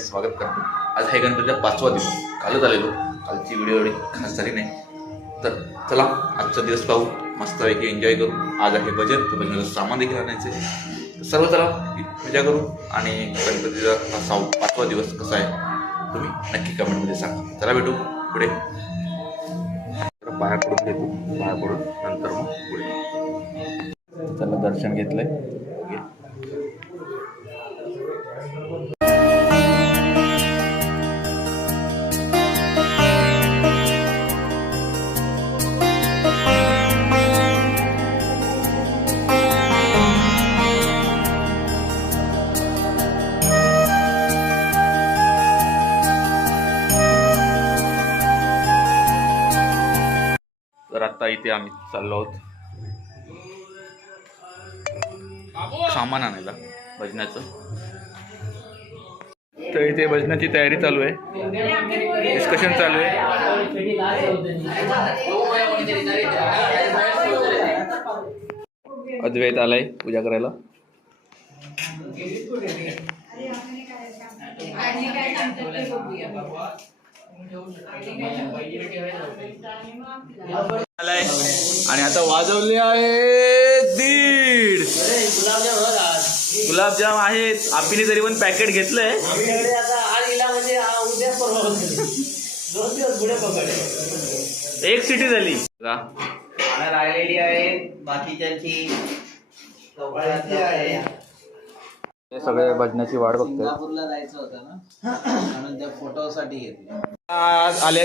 स्वागत करतो. आज आहे गणपतीचा पाचवा दिवस. कालच आलेलो. कालची व्हिडिओ एवढी खास झाली नाही. तर चला आजचा दिवस पाहू. मस्तपैकी एन्जॉय करू. आज आहे भजन. तर भजनाचं सामान देखील आणायचं सर्व चला मजा करू आणि गणपतीचा हा साऊ पाचवा दिवस कसा आहे तुम्ही नक्की कमेंटमध्ये सांगा. चला भेटू पुढे. तर पडून घेतो बाहेर पडून नंतर मग पुढे. चला दर्शन घेतलंय. इथे आम्ही चाललो आहोत. सामान आणायला भजनाचं. तर इथे भजनाची तयारी चालू आहे. डिस्कशन चालू आहे. अद्वैत आलाय पूजा करायला. आलाय आणि आता वाजवले आहे दीड. गुलाबजाम आहेत. आपीने तरी पण पॅकेट घेतलंय. आमच्याकडे आता आज इला उद्या परवा होते. दोन दिवस पुढे पकडे एक सिटी झाली? राहिलेली आहे. बाकीच्यांची हे सगळे भजनाची वाट बघतात सिंगापूरला जायचं होतं ना म्हणून त्या फोटो साठी घेतलं. आज आले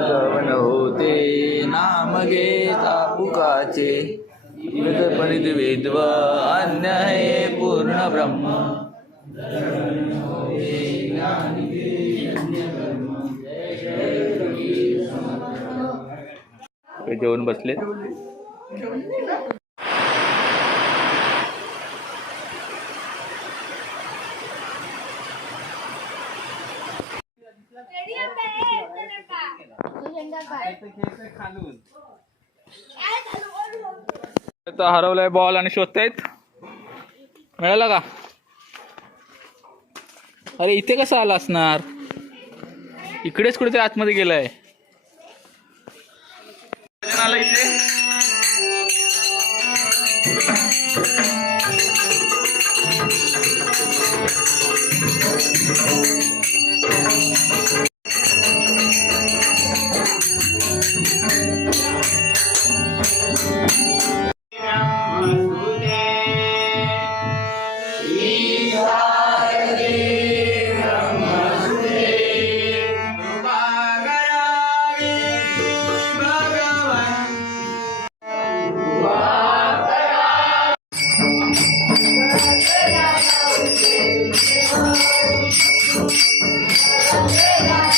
आहेत होते नाम घेता पुकाचे पणित वेद्व अन्य पूर्ण ब्रह्म. ते जेवण बसले आता हरवलाय बॉल आणि शोधतायत मिळाला का? अरे इथे कसा आला असणार? इकडेच कुठे आतमध्ये गेलाय. आला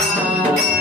Música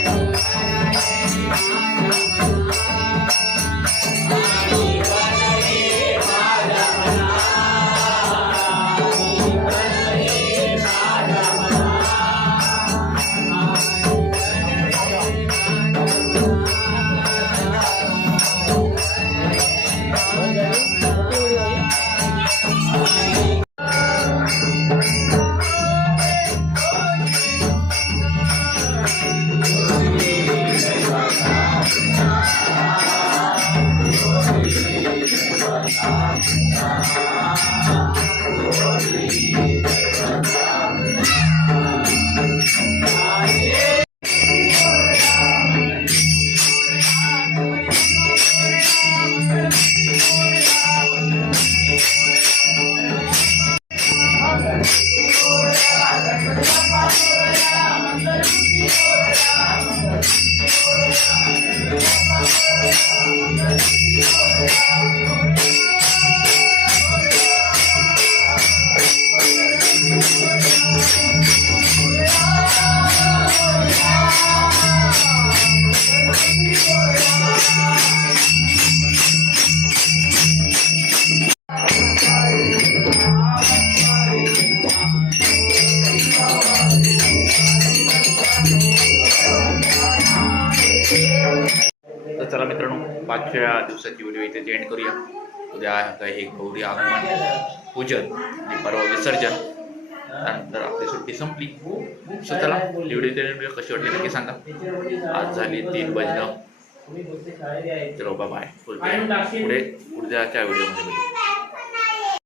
इथे तर पाचव्या दिवसाची व्हिडिओ इथे एंड करूया. उद्या काही गौरी आगमन पूजन आणि परवा विसर्जन. त्यानंतर आपली सुट्टी संपली. सो चला व्हिडिओ इथे कशी वाटली नक्की सांगा. आज झाली तीन भजनं चलो बाय पुढे उद्याच्या व्हिडिओमध्ये